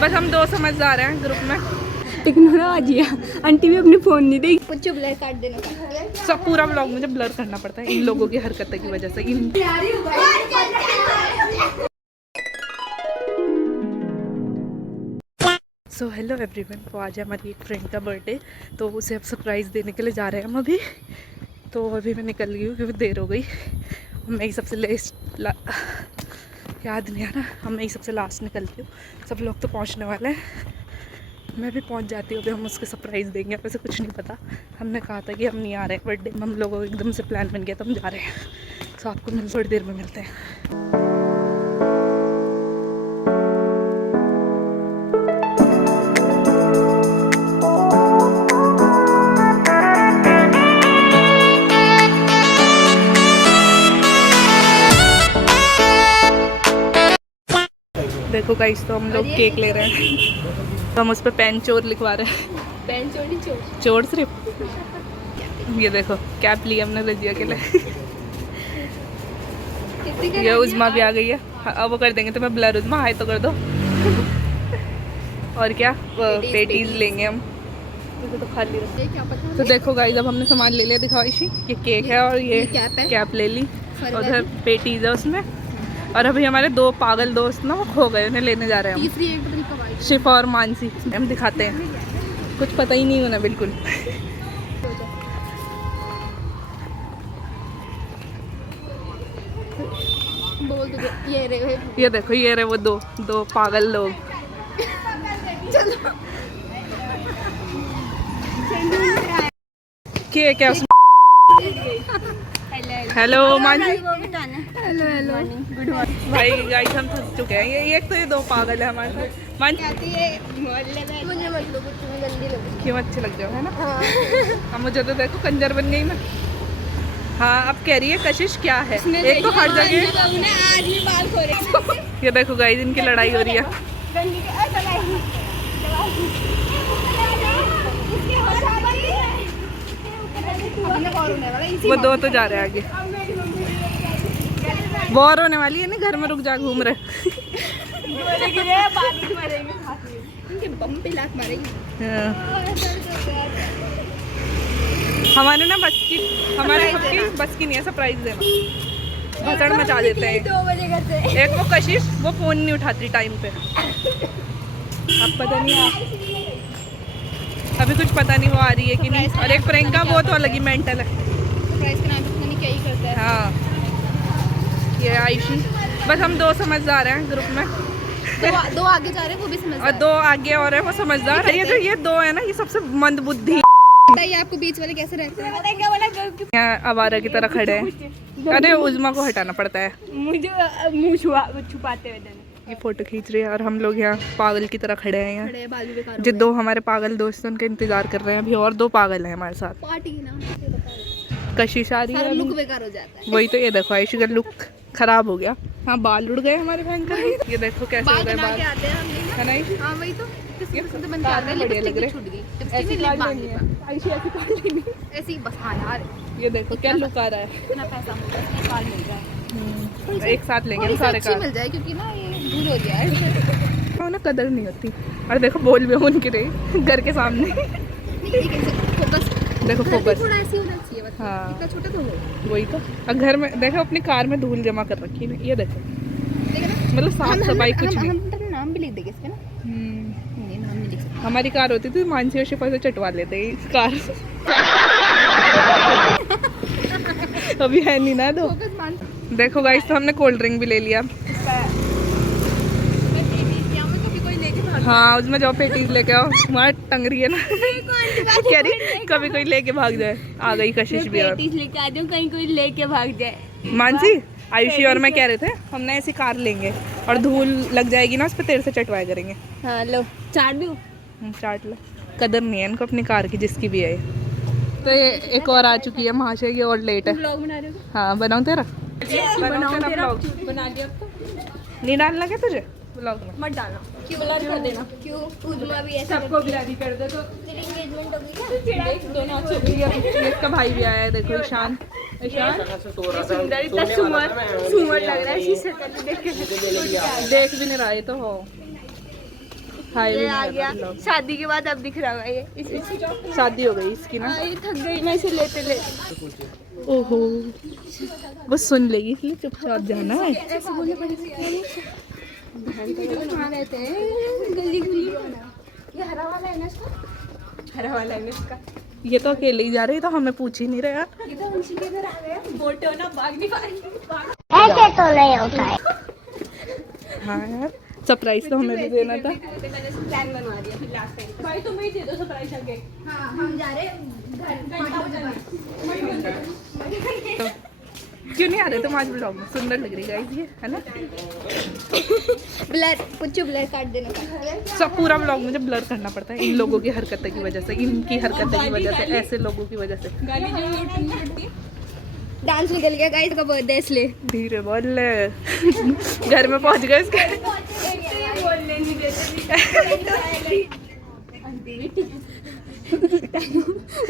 बस हम दो समझदार हैं ग्रुप में। टेक्नोलॉजी आंटी भी अपने फोन नहीं देगी। कुछ ब्लर काट देना। सब पूरा व्लॉग मुझे ब्लर करना पड़ता है इन लोगों की हरकतों की वजह से। सो हेलो एवरीवन, तो आज है हमारी एक फ्रेंड का बर्थडे, तो उसे अब सरप्राइज़ देने के लिए जा रहे हैं हम अभी। तो अभी मैं निकल गई हूँ क्योंकि देर हो गई। मैं ही सबसे याद नहीं आ रहा, मैं ही सबसे लास्ट निकलती हूँ। सब लोग तो पहुँचने वाले हैं, मैं भी पहुँच जाती हूँ। अभी हम उसके सरप्राइज़ देंगे, वैसे कुछ नहीं पता। हमने कहा था कि हम नहीं आ रहे हैं बर्थडे में, हम लोगों को एकदम से प्लान बन गया तो हम जा रहे हैं। तो आपको थोड़ी देर में मिलते हैं। देखो गाइस, तो हम लोग केक ले रहे हैं, तो हम उस पर पेन चोर लिखवा रहे हैं। पेन चोर नहीं, चोर चोर सिर्फ। ये देखो कैप लिया हमने रजिया के लिए। ये उज़मा भी आ गई है। अब वो कर देंगे तो मैं ब्लर। उज़मा हाय तो कर दो। और क्या पेटीज लेंगे हम, तो खाली रख। तो देखो गाइस, अब हमने सामान ले लिया। दिखाओ इशी, ये केक है और ये कैप ले ली, उधर पेटीज है उसमें। और अभी हमारे दो पागल दोस्त ना वो खो गए, उन्हें लेने जा रहे हैं हम। शिफा और मानसी। हम दिखाते हैं, कुछ पता ही नहीं उन्हें बिल्कुल। बोल दो ये देखो, ये रहे वो दो पागल लोग। क्या उसमें? Hello Mansi. Hello good morning भाई गाइस, हम थक चुके हैं। ये एक तो ये दो पागल है हमारे साथ। मानसी मुझे मत लो, कुछ में गंदी लगती क्यों अच्छी लग जाओ, है ना? हाँ, मुझे तो देखो कंजर बन गई मैं। हाँ, अब कह रही है कशिश क्या है। एक तो हर जगह आज भी बाल खोले। ये देखो गाइस, इनकी लड़ाई हो रही है। वो दो तो जा रहे हैं आगे। वॉर होने वाली है ना, घर में रुक जा, घूम रहे। हमारे ना हमारे बस की नहीं है सरप्राइज देना। भसड़ मचा देते हैं। 2 बजे घर से। एक वो कशिश, वो फोन नहीं उठाती टाइम पे। अब पता नहीं, अभी कुछ पता नहीं वो आ रही है कि नहीं। और एक प्रियंका, वो तो अलग ही मेंटल है। सरप्राइज के नाम पे पता नहीं क्या ही करता है। हाँ, ये आयुषी। बस हम दो समझदार हैं ग्रुप में। दो आगे जा रहे हैं, वो भी समझदार। और दो आगे और है, वो समझदार है। ये दो है ना, ये सबसे मंद बुद्धि। बताइए आपको बीच वाले कैसे रहते हैं? यहाँ आवारा की तरह खड़े हैं। अरे उज़मा को हटाना पड़ता है, मुझे मुंह छुपाते हुए। ये फोटो खींच रही है और हम लोग यहाँ पागल की तरह खड़े हैं। यहाँ जो दो हमारे पागल दोस्त हैं उनके इंतजार कर रहे हैं अभी, और दो पागल हैं हमारे साथ। पार्टी की ना कशिश आ रही है, लुक बेकार हो जाता है। वही तो। ये देखो आयुषी का लुक खराब हो गया। हाँ, बाल उड़ गए हमारे भयंकर। ये देखो कैसे हो गए बाल, है ना? हाँ वही तो, बढ़िया लग रहे। ऐसे ही बस। हाँ यार, ये देखो क्या लुक आ रहा है। इतना पैसा मिल रहा है, एक साथ लेंगे हम सारे कार। मिल जाए क्योंकि ना ये भूल हो गया है। उन्हें कदर नहीं होती। और देखो बोल भी उनके रही घर के सामने। देखो फोकस थोड़ा ऐसे होना चाहिए। हाँ, इतना छोटा तो हो। वही तो। और घर में देखो अपनी कार में धूल जमा कर रखी है। ये देखो, मतलब साफ सफाई कुछ नहीं। हम नाम भी लिख देंगे इसका ना। नहीं, नाम नहीं लिख सकते। हमारी कार होती थी, मानसी और शिफा से चटवा लेते इस कार। अभी है नहीं ना दो। देखो गाइस, तो हमने कोल्ड ड्रिंक भी ले लिया। हाँ, उसमें जाओ पेटीज लेके आओ, वहाँ टंग रही है ना। कह रही कभी कोई लेके भाग जाए। आ गई कशिश भी। और लेके आ जाओ, कहीं कोई लेके भाग जाए। मानसी, आयुषी और मैं कह रहे थे हमने ऐसी कार लेंगे और धूल लग जाएगी ना उस पर, तेरे से चटवाया करेंगे। हाँ लो, चाट दूँ? चाट लो। कदर नहीं है इनको अपनी कार की, जिसकी भी है। तो ये एक और आ चुकी है महाशय, ये और लेट है। ब्लॉग बना रहे हो? हाँ, बनाऊँ तेरा? बना दिया अब तो। नहीं डालना क्या तुझे ब्लॉग में? मत डालना। क्यों ब्लर कर देना? क्यों? उज़मा भी ऐसा सबको ब्लर कर दे तो तेरी एंगेजमेंट होगी क्या? दोनों अच्छे भी है। इसका भाई भी आया है, देखो ईशान। सुंदर, इतना सुमर लग रहा है शीशे से देख के। देख भी नहीं रहा है तो हो। हाय भी ये आ नहीं गया आता vlog। शादी के बाद अब दिख रहा होगा ये इसे शादी हो गई इसकी ना। ये थक गई मैं इसे लेते लेते। ओहो वो सुन लेगी इसलिए चुपचाप जाना है। ऐसे बोलने पड़ेगा कहाँ रहते हैं गली गली। ये हरा वाला है ना इसका, हरा वाला है ना इसका। ये तो अकेले ही जा रही तो हमें पूछ ही नहीं रहा यार। ये तो उनसे के इधर आ गया बोटो ना भाग नहीं पा रही। ऐसे तो नहीं होता है। हाँ यार सरप्राइज तो हमें भी देना था। प्लान बनवा दिया फिर लास्ट टाइम। भाई तुम ही दे दो सरप्राइज आगे। हाँ हम जा रहे हैं तो क्यों नहीं आ रहे तुम आज ब्लॉग में? सुंदर लग रही गाइस ये है ना। ब्लर कुछ ब्लर काट देना पड़ता। सब पूरा ब्लॉग मुझे ब्लर करना पड़ता है इन लोगों की हरकतें की वजह से, इनकी हरकतें की वजह से, ऐसे लोगों की वजह से। गाली जो म्यूट करनी पड़ती है। डांस निकल गया गाइस का बर्थडे इसलिए। धीरे बोल ले घर में पहुंच गए इसके। बोलने नहीं देते। वो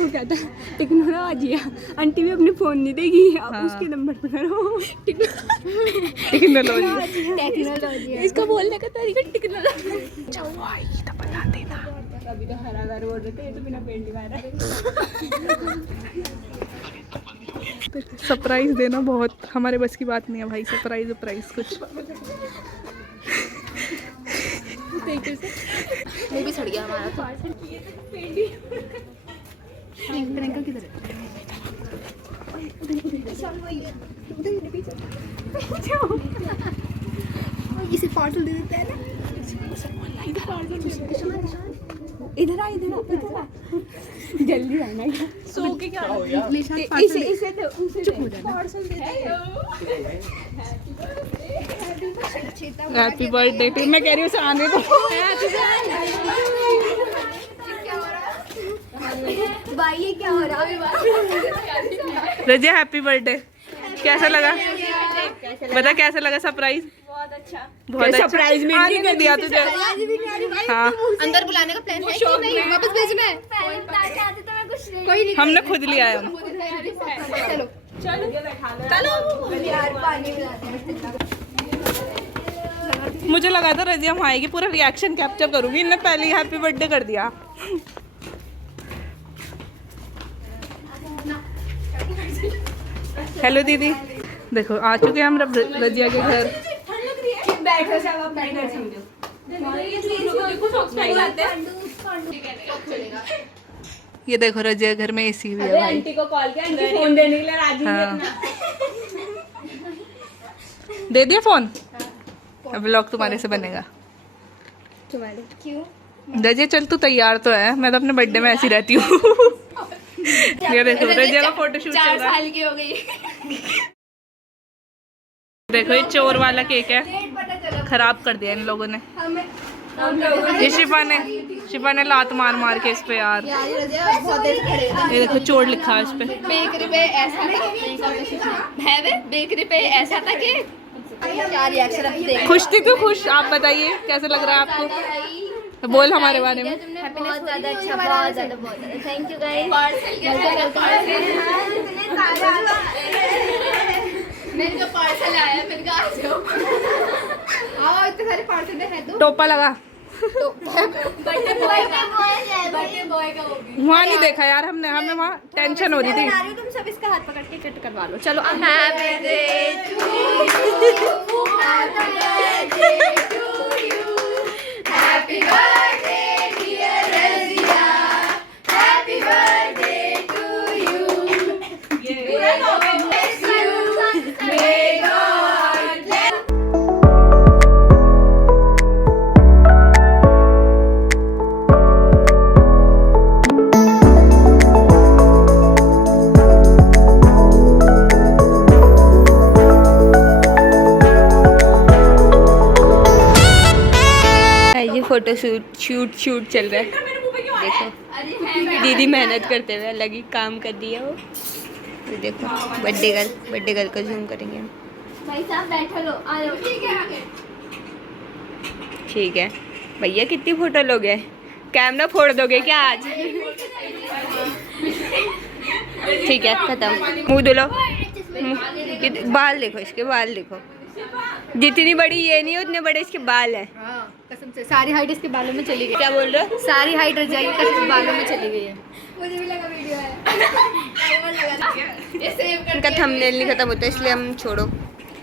कहता टेक्नोलॉजी आंटी भी अपने फोन नहीं देगी। हाँ। उसके नंबर पे करो टेक्नोलॉजी इसका बोलने का तरीका टेक्नोलॉजी। तो बता देना। अभी तो हरा घर बोल रहे थे, ये तो बिना पेंट मारा। सरप्राइज देना बहुत हमारे बस की बात नहीं है भाई। सरप्राइज कुछ मुंह भी सड़ गया हमारा तो। प्रियंका किधर है? इसे पार्सल दे देते हैं ना। इधर आ जल्दी आना। सो के क्या इसे चुप हो जाना। Happy birthday to. मैं कह रही हूँ उसे आने दो। भाई ये क्या हो रहा है? Razia happy birthday. कैसा लगा बता, कैसा लगा सरप्राइज? बहुत अच्छा सरप्राइज में आने नहीं दिया तुझे। हाँ अंदर बुलाने का प्लान है कि नहीं? वापस भेजना है? कोई नहीं, हमने खुद लिया है हम। चलो चलो यार पानी मिलाते हैं। मुझे लगा था रजिया हम आएगी पूरा रिएक्शन कैप्चर करूंगी, इनने पहले ही हैप्पी बर्थडे कर दिया। हेलो दीदी, देखो आ चुके हैं हम रजिया के घर। बैठो सब अपना घर समझो। ये देखो रजिया घर में एसी भी है भाई। आंटी को कॉल किया, आंटी फोन देने के लिए राजी नहीं हाँ। अपना। दे दिया फोन। अब व्लॉग तुम्हारे से बनेगा। तुम्हारे क्यों? रजिया चल तू तैयार तो है, मैं तो अपने बर्थडे में ऐसी रहती हूँ। ये देखो रजिया का फोटोशूट चल 4 रहा है। साल की हो गई। देखो ये चोर वाला केक है, खराब कर दिया इन लोगों ने। ये शिफा ने लात मार मार के इस पे यार। ये देखो चोर लिखा है इस पे। बेकरी पे ऐसा है वे, बेकरी पे ऐसा था कि क्या रिएक्शन अब देख। खुश थी तू? खुश? आप बताइए कैसा लग रहा है आपको? बोल हमारे बारे में। बहुत ज़्यादा अच्छा, बहुत ज़्यादा थैंक यू गाइस। मैंने कहा पार्सल आया, मैंने कहा आ जाओ। आओ इतने सारे पार्सल है तो। टोपा लगा। बर्थडे बॉय का होगी। वहाँ नहीं देखा यार हमने, हमें वहाँ टेंशन हो रही थी। तुम सब इसका हाथ पकड़ के कट करवा लो। चलो happy birthday to you, happy birthday dear Razia, happy birthday to you. May God bless ये फोटो शूट चल रहा है। देखो दीदी मेहनत करते हुए अलग ही काम कर दिया वो। तो देखो बर्थडे गर्ल का जूम करेंगे हम। भाई साहब बैठो लो, आ जाओ। ठीक है भैया, कितनी फोटो लोगे? कैमरा फोड़ दोगे क्या आज? ठीक है खत्म। मुंह धुलो। बाल देखो इसके, बाल देखो। जितनी बड़ी ये नहीं है उतने बड़े इसके बाल हैं। कसम से सारी हाइट इसके बालों में चली गई। क्या बोल रहे हो? सारी हाइट रजाई की कसम से बालों में चली गई है। मुझे भी लगा वीडियो है। टाइमर लगा ये सेव कर इनका थंबनेल नहीं खत्म होता इसलिए हम छोड़ो।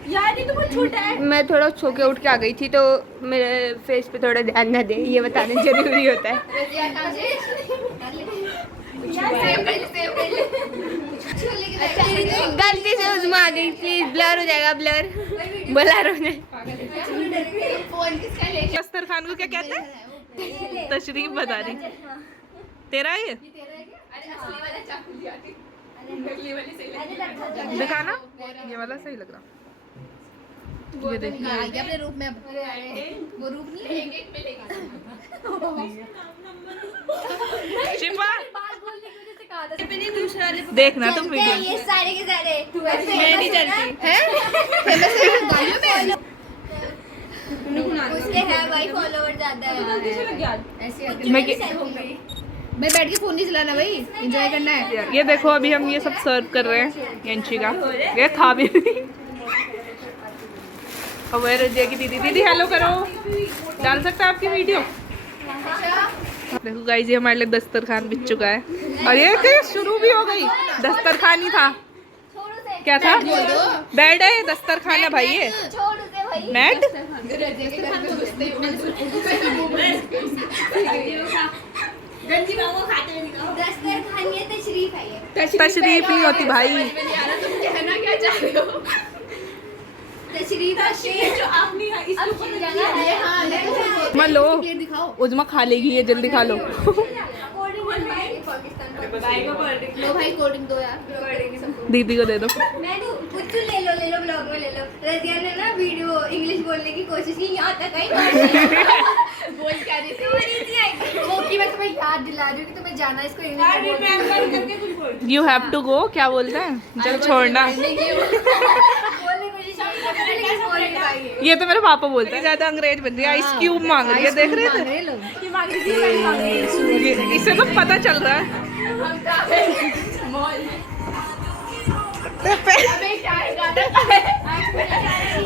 यार ये तो बहुत छोटा है। मैं थोड़ा सो के उठ के आ गई थी तो मेरे फेस पे थोड़ा ध्यान ना दे, ये बताना जरूरी होता है। रजिया का से सेव कर ले। गलती से उसमें आ गई, प्लीज ब्लर हो जाएगा, ब्लर ब्लर हो जाए। फोन किसका ले दस्तरखान खान को क्या कहते हैं? तशरीफ बता रही। तेरा है ये? अरे असली वाला चाकू दिया थी। नकली वाली सही लगी। दिखाना, ये वाला सही लग रहा। ये देख, आ गया अपने रूप में अब। वो रूप नहीं है। एक मिलेगा। शिफा बात बोलने की वजह से कहा था। मैंने दूसरा वाले देखना तुम वीडियो। ये सारे के सारे मैं नहीं जानती। हैं? फेमस है गालियों में। उसके है भाई फॉलोवर ज्यादा है। ऐसे मैं भाई बैठ के फोन नहीं चलाना भाई, एंजॉय करना है। ये देखो अभी हम ये सब सर्व कर रहे हैं यंशी का। ये खा भी नहीं। और वो रजिया की दीदी, दीदी हेलो करो। डाल सकता है आपकी वीडियो? देखो गाइस ये हमारे लिए दस्तरखान बिक चुका है। और ये क्या शुरू भी हो गई? दस्तरखान ही था, क्या था? बेड है, दस्तरखान है भाई ये। छोड़ दे भाई। मैट दस्तरखान ये तशरीफ है ये। तशरीफ नहीं होती भाई। तुम कहना क्या चाह रहे हो? तशरीफ तशरीफ जो आपने इसको जगह है। हां मैं लो प्लेट दिखाओ। उजमा खा लेगी ये, जल्दी खा लो। लो भाई कोल्ड ड्रिंक दो यार। दीदी को दे दो। मैं तो कुछ ले लो ब्लॉग में ले लो। रजिया ने ना वीडियो इंग्लिश बोलने की कोशिश की, यहाँ तक आई बोल क्या रही थी वो कि मैं तुम्हें याद दिला रही हूँ कि तुम्हें जाना है, इसको इंग्लिश में यू हैव टू गो, क्या बोलते हैं? चल छोड़ना। बोलने की कोशिश की लेकिन बोल नहीं पाई। ये तो मेरे पापा बोलते हैं। ज्यादा अंग्रेज बन रही है, आइस क्यूब मांग रही है, देख रहे थे? इसे तो पता चल रहा है।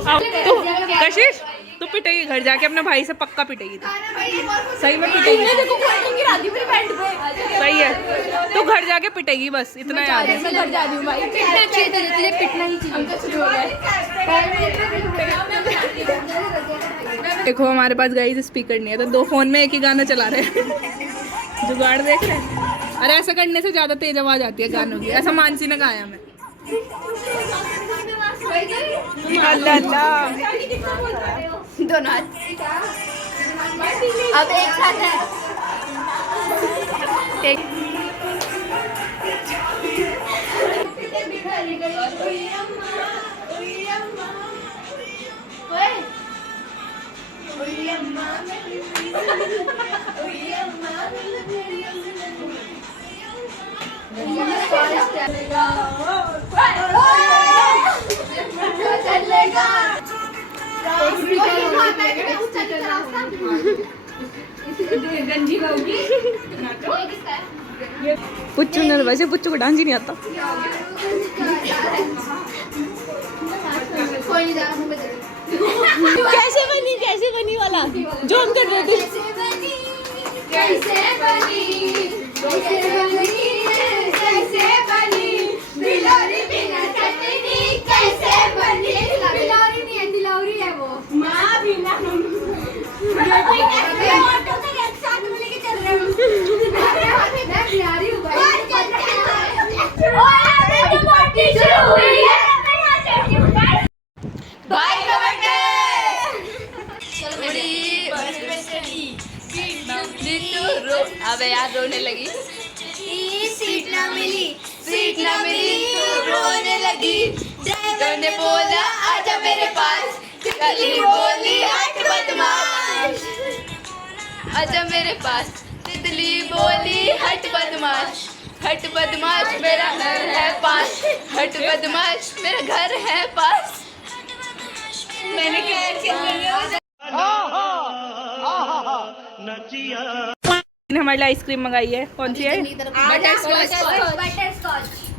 अब तू कशिश तू पिटेगी घर जाके, अपने भाई से पक्का पिटेगी तू। सही में पिटेगी। सही है, तू घर जाके पिटेगी, बस इतना याद है। मैं घर जा रही हूँ भाई। पिटना चाहिए तुझे, पिटना ही चाहिए। देखो हमारे पास गाइस स्पीकर नहीं है तो दो फोन में एक ही गाना चला रहे हैं। जुगाड़ देख रहे हैं। अरे ऐसा करने से ज्यादा तेज आवाज आती है गानों की। ऐसा मानसी ने गाया मैं। अल्लाह अल्लाह। दोनों हाथ। अब एक साथ है। एक पुच्चू ने वैसे पुच्चू को डांस ही नहीं आता। कैसे बनी वाला जो हम कर रहे थे। कैसे बनी बिलोरी बिना चटनी कैसे बनी। बिलोरी नहीं है, दिलौरी है वो। माँ बिना ऑटो तक एक साथ में लेके चल रहे हो। मैं बिहारी हूँ भाई। शुरू हुई है। भाई का बर्थडे। अबे यार रोने लगी। सीट ना मिली तो रोने लगी। ड्राइवर ने बोला आजा मेरे पास। तितली बोली हट बदमाश। आजा मेरे पास। तितली बोली हट बदमाश। हट बदमाश मेरा घर है पास। हट बदमाश मेरा घर है पास। मैंने हमारे लिए आइसक्रीम मंगाई है। कौन सी है? Butterscotch.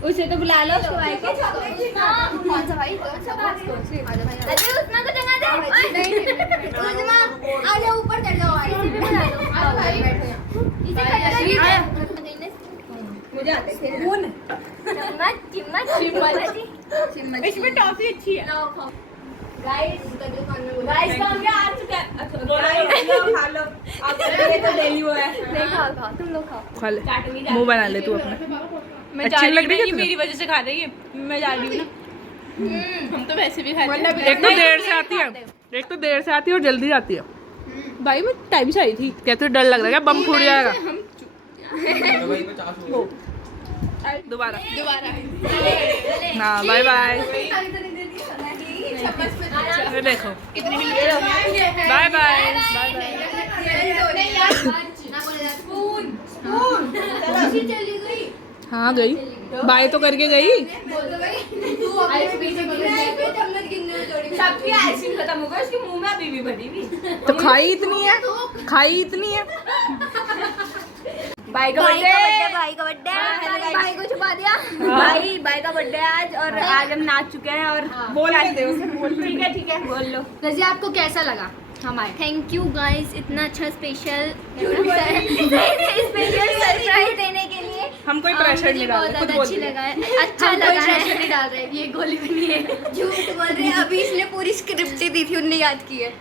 उसे तो बुला लो उसको भाई को। कौन सा भाई? कौन सा भाई? अरे उसमें को जगह दे। उस्मा आ जाओ ऊपर चढ़ जाओ। इसी पे बना दो। आओ भाई बैठो। इसे कट मुझे आते थे। चिम्मच इसमें टॉफी अच्छी है। गाइस कद्दू खाने बोलो। गाइस का क्या आ चुका है? अच्छा खा लो। अब ये तो डेली वो है। नहीं खाओ तुम लोग खाओ। खा ले, मुंह बना ले तू अपना। मैं अच्छी जा रही लग रही है हूँ, ये तुम्हें? मेरी वजह से खा रही है। मैं जा रही हूँ ना। हम तो वैसे भी खाते हैं। एक तो देर से आती है, एक तो देर से आती है और जल्दी आती है। भाई मैं टाइम से आई थी। कहते डर लग रहा है क्या बम फूट जाएगा? दोबारा हाँ, बाय बाय। ये देखो बाय बाय। चली गई। हाँ गई, बाय तो करके गई। सबकी आइसक्रीम खत्म हो गई, उसके मुंह में अभी भी भरी हुई। तो खाई इतनी है, खाई इतनी है। भाई का भाई बर्थडे। का बर्थडे भाई को छुपा दिया। भाई का बर्थडे आज, और आज हम नाच चुके हैं। और बोलने दे उसे, ठीक है बोल लो। रजिया आपको कैसा लगा हमारे? थैंक यू गाइस इतना अच्छा स्पेशल सरप्राइज देने के लिए। हम कोई प्रेशर नहीं डाल रहे, खुद बहुत बोल अच्छी रही है। लगा है, अच्छा लगा है। नहीं डाल रहे, ये गोली बनी है। झूठ बोल रहे हैं, अभी इसने पूरी स्क्रिप्ट दी थी, उनने याद की है।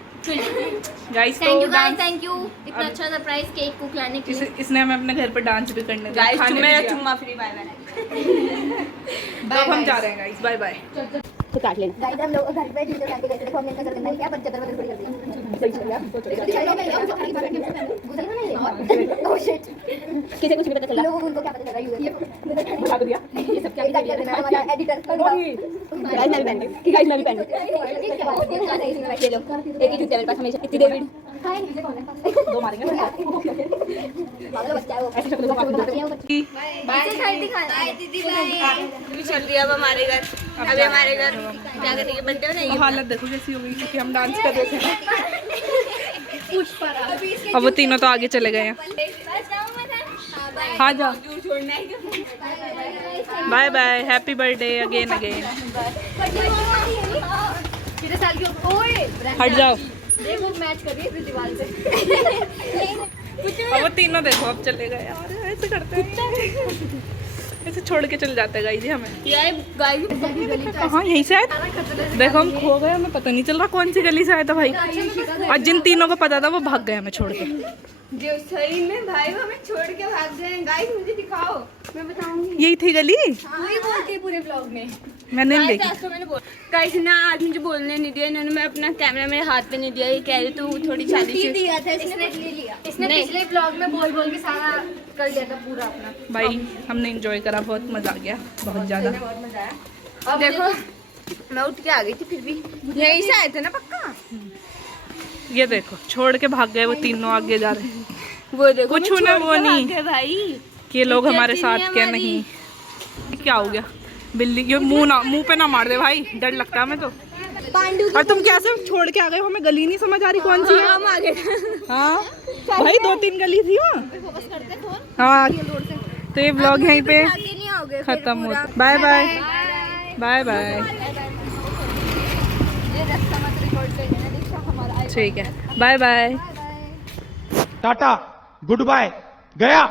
गाइस थैंक तो you guys, dance, thank you इतना अच्छा सरप्राइज केक को खिलाने के लिए। इसने हमें अपने घर पर डांस भी करने दिया, गाइस खाने भी मेरा दिया। चुम्मा फ्री। Bye bye. तो अब हम जा रहे हैं गाइस, बाय बाय। तो काट लेना। गाइस हम लोग घर पे वीडियो बनाते गए थे, देखो हमने क्या कर दिया, क्या पंचतर बदल कर दिया। ओह शिट, किसी कुछ भी पता चला? लोगों को उनको क्या पता चला? बता दिया। ये सब क्या हमारा एडिटर गाइस मैं भी पहन लूं। गाइस मैं भी पहन लूं। ये लो, एक ही जूते मेरे पास हमेशा। इतनी देर वीडियो दो मारेंगे। ऐसे शक्ल को काट दो। दीदी बाय। चल रही है अब हमारे घर। अभी हमारे घर क्या करेंगे? बर्थडे हो नहीं? हालत देखो कैसी हो गई क्योंकि हम डांस कर रहे थे। अब वो तीनों तो आगे चले गए हैं। हाँ जाओ, bye bye, happy birthday again again. कितने साल की हो? ओए हट जाओ। देखो मैच कर रही है दीवार से। अब वो तीनों देखो अब चले गए यार, ऐसे करते हैं, ऐसे छोड़ के चल जाते हैं गाइस जी हमें। यार गाइस कहाँ? यहीं से आए? देखो हम खो गए, हमें पता नहीं चल रहा कौन सी गली से आया था भाई। और जिन तीनों को पता था वो भाग गए हमें छोड़ के। जो सही में भाई वो हमें छोड़ के भाग गए। गाइस मुझे दिखाओ, मैं बताऊंगी। यही थी गली, वही बोलती है पूरे ब्लॉग में। मैंने नहीं गाइस देखी। आज तो मैंने बोल गाइस ना, आज मुझे बोलने नहीं दिया इन्होंने। मैं अपना कैमरा मेरे हाथ पे नहीं दिया। ये कह रहे तू थोड़ी चालीस दिया था इसने ले लिया। इसने पिछले ब्लॉग में बोल बोल के सारा कर दिया था पूरा अपना। भाई हमने एंजॉय करा, बहुत मजा आ गया, बहुत ज्यादा। अब देखो मैं उठ के आ गई थी, फिर भी यहीं से आए थे ना पक्का। ये देखो छोड़ के भाग गए वो तीनों, आगे जा रहे हैं। वो देखो कुछ मैं ना छोड़ वो के नहीं भाग गए भाई। कि लोग हमारे इज्जत ही साथ नहीं क्या हमारी। नहीं। क्या हो गया? बिल्ली ये मुंह पे ना मार दे भाई, डर लगता है हमें तो। और तुम कैसे छोड़ के आ गए हो? हमें गली नहीं समझ आ रही कौन सी है। हम आ गए। हाँ भाई 2-3 गली थी वहाँ। हाँ तो ये व्लॉग यहीं पे आगे नहीं आओगे फिर खत्म पूरा। होता। Bye bye bye bye. ये रास्ता मत रिकॉर्ड कर देना, दीक्षा हमारा ठीक है, bye bye. Tata goodbye गया।